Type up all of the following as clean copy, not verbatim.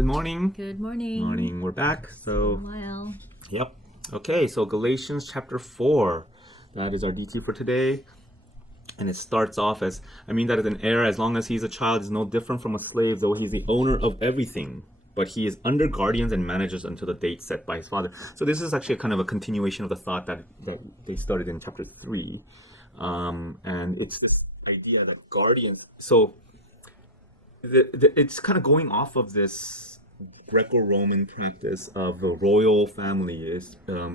Good morning. Good morning. Morning. We're back. Been a So, while. yep. Okay, so Galatians chapter 4. That is our DT for today. And it starts off as, that is an heir as long as he's a child is no different from a slave, though he's the owner of everything. But he is under guardians and managers until the date set by his father. So this is actually kind of a continuation of the thought that they started in chapter 3. And it's this idea that guardians. So it's kind of going off of this Greco-Roman practice of a royal family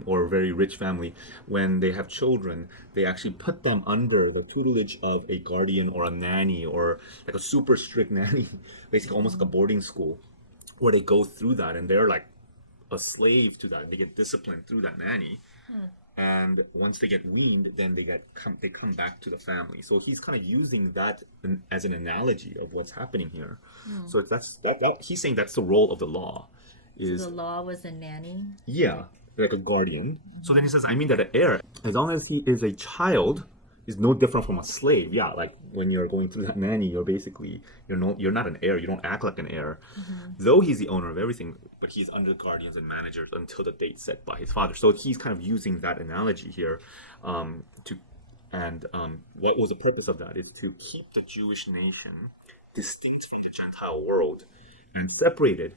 or a very rich family. When they have children, they actually put them under the tutelage of a guardian or a nanny or like a super strict nanny, basically almost like a boarding school, where they go through that and they're like a slave to that. They get disciplined through that nanny, and once they get weaned, then they come back to the family. So he's kind of using that as an analogy of what's happening here. So that he's saying that's the role of the law, So the is law was a nanny. yeah, like a guardian. So then he says, that an heir, as long as he is a child, is no different from a slave. Yeah, like when you're going through that nanny, you're not an heir. You don't act like an heir, though he's the owner of everything. But he's under guardians and managers until the date set by his father. So he's kind of using that analogy here, to and what was the purpose of that? It's to keep the Jewish nation distinct from the Gentile world and separated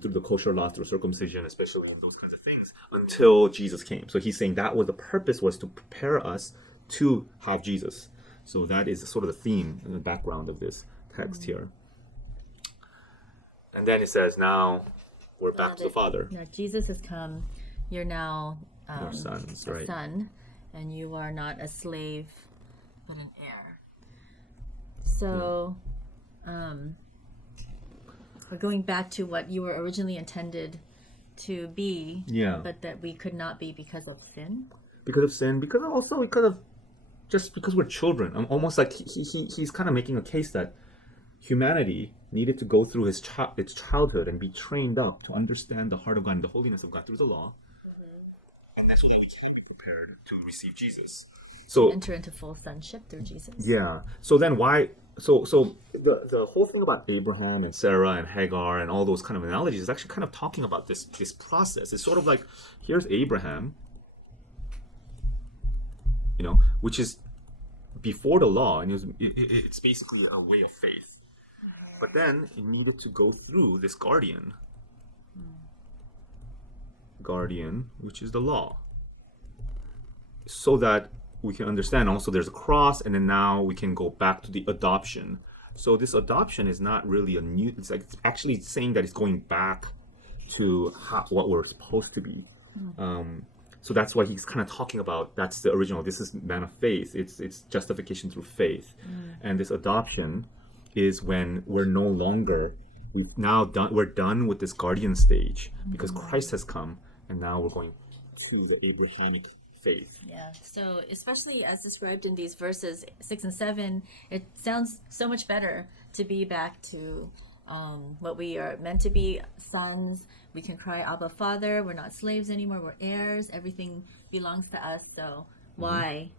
through the kosher laws, through circumcision, especially those kinds of things, until Jesus came. So he's saying that was the purpose, was to prepare us to have Jesus. So that is sort of the theme in the background of this text here. And then it says, now we're So now back to the that Father. now Jesus has come, you're now Your sons, a right? son, and you are not a slave, but an heir. So, we're going back to what you were originally intended to be, Yeah. but that we could not be because of sin. Because of sin, because of just because we're children. Almost like he's kind of making a case that humanity needed to go through its childhood and be trained up to understand the heart of God and the holiness of God through the law, and that's so that we can be prepared to receive Jesus. So Enter into full sonship through Jesus. yeah. So then why? So the whole thing about Abraham and Sarah and Hagar and all those kind of analogies is actually kind of talking about this process. It's sort of like, here's Abraham, which is before the law, and it's basically a way of faith. But then he needed to go through this guardian, which is the law, so that we can understand. Also, there's a cross, and then now we can go back to the adoption. So this adoption is not really a new. It's like it's actually saying that it's going back to what we're supposed to be. So that's why he's kind of talking about, that's the original. This is man of faith. It's justification through faith, and this adoption is when we're no longer we're done with this guardian stage because Christ has come, and now we're going to the Abrahamic faith. Yeah. So, especially as described in these verses 6 and 7, it sounds so much better to be back to what we are meant to be, sons. We can cry, Abba, Father. We're not slaves anymore. We're heirs. Everything belongs to us. So, why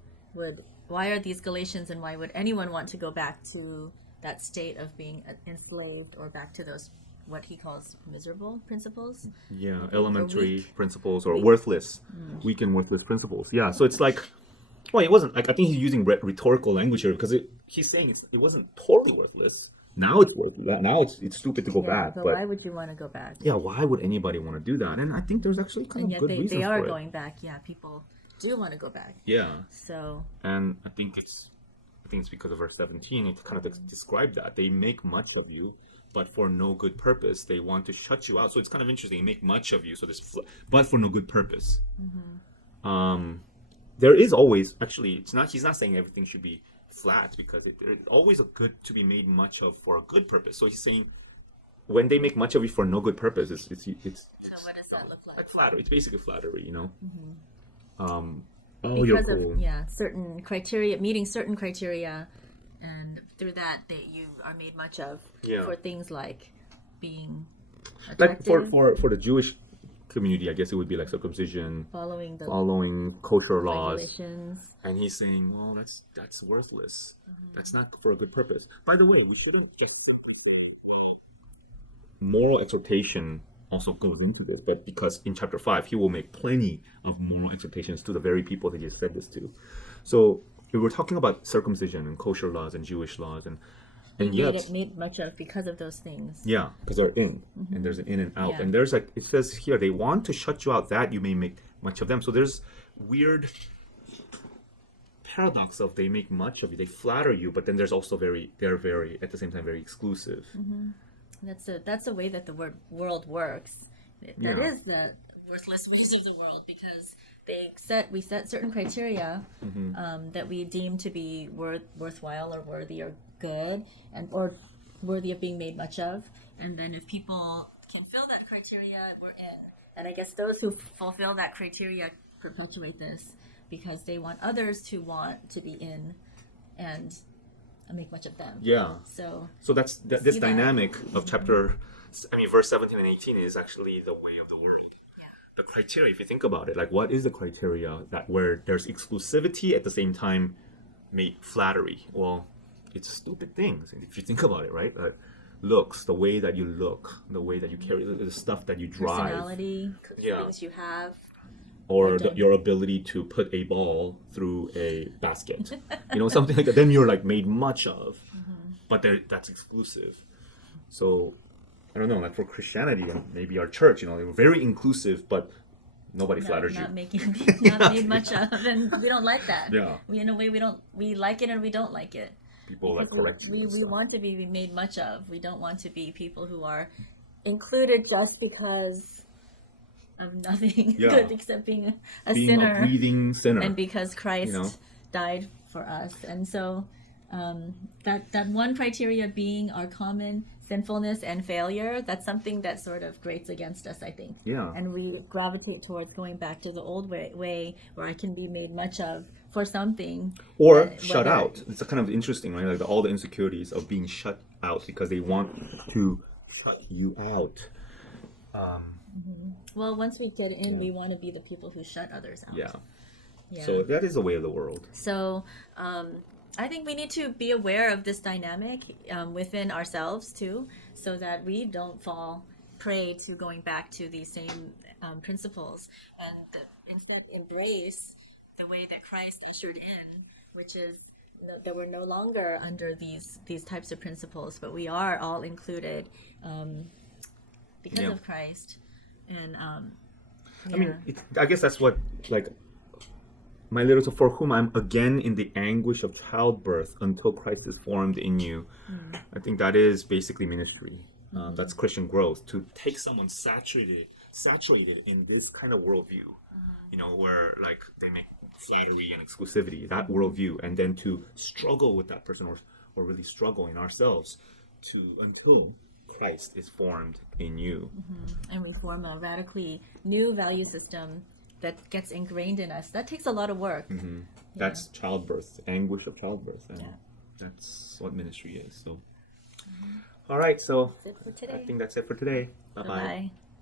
are these Galatians, and why would anyone want to go back to that state of being enslaved, or back to those what he calls miserable principles? Yeah, Or elementary weak. principles, or worthless, weak and worthless principles. Yeah, so it's like, well, it wasn't like, I think he's using rhetorical language here because he's saying it wasn't totally worthless. Now it's worthless. Now it's stupid to go back. So But why would you want to go back? yeah, why would anybody want to do that? And I think there's actually kind And of yet good they reasons are for it. going back. Yeah, people do want to go back. Yeah, So, and I think it's because of verse 17. It kind of described that they make much of you, but for no good purpose. They want to shut you out. So it's kind of interesting. They make much of you, so but for no good purpose. There is always, actually, it's not. He's not saying everything should be flat, because it's always a good to be made much of for a good purpose. So he's saying when they make much of you for no good purpose, it's so what does that look like? like flattery. It's basically flattery, Oh, you're Because cool. of certain criteria, meeting certain criteria, and through that you are made much of Yeah. for things like being Like attractive, for the Jewish community, I guess it would be like circumcision, following the following kosher laws. regulations. And he's saying, well, that's worthless. That's not for a good purpose. By the way, we shouldn't get moral exhortation also goes into this, but because in chapter 5 he will make plenty of moral exhortations to the very people that he said this to. So we were talking about circumcision and kosher laws and Jewish laws, and yet made much of because of those things. yeah, because they're in, and there's an in and out, Yeah. and there's like it says here they want to shut you out that you may make much of them. So there's weird paradox of they make much of you, they flatter you, but then there's also they're very at the same time very exclusive. That's the way that the world works. That Yeah. is the worthless ways of the world, because we set certain criteria that we deem to be worthwhile or worthy or good or worthy of being made much of, and then if people can fill that criteria, we're in. And I guess those who fulfill that criteria perpetuate this because they want others to want to be in and make much of them. Yeah. So That's this See that? dynamic of verse 17 and 18 is actually the way of the world. The criteria, if you think about it, like what is the criteria that where there's exclusivity at the same time make flattery? Well, it's stupid things if you think about it, right? Looks, the way that you look, the way that you carry, the stuff that you drive, personality, Yeah. things you have. or your ability to put a ball through a basket, something like that. Then you're like made much of, but that's exclusive. So I don't know, like for Christianity and maybe our church, they were very inclusive, but nobody flatters you. Not made much of, and we don't like that. Yeah. In a way, we like it and we don't like it. People like correct you. We want to be made much of. We don't want to be people who are included just because of nothing Yeah. good except being a Being sinner, a breathing sinner. and because Christ died for us. And so that one criteria being our common sinfulness and failure, that's something that sort of grates against us, I think. Yeah. And we gravitate towards going back to the old way where I can be made much of for something. Or that- shut whether- out. It's kind of interesting, right? Like all the insecurities of being shut out because they want to shut you out. Well, once we get in, we want to be the people who shut others out. Yeah. Yeah. So that is the way of the world. So I think we need to be aware of this dynamic within ourselves too, so that we don't fall prey to going back to these same principles, and instead embrace the way that Christ ushered in, which is that we're no longer under these types of principles, but we are all included because Yeah. of Christ. And I mean, I guess that's what, like, my little, so for whom I'm again in the anguish of childbirth until Christ is formed in you. I think that is basically ministry. That's Christian growth, to take someone saturated in this kind of worldview, where like they make flattery and exclusivity, that worldview, and then to struggle with that person or really struggle in ourselves until Christ is formed in you. and we form a radically new value system that gets ingrained in us. That takes a lot of work. That's childbirth, anguish of childbirth, and that's what ministry is. So, all right, so That's it for I today. think that's it for today. Bye bye. Bye-bye.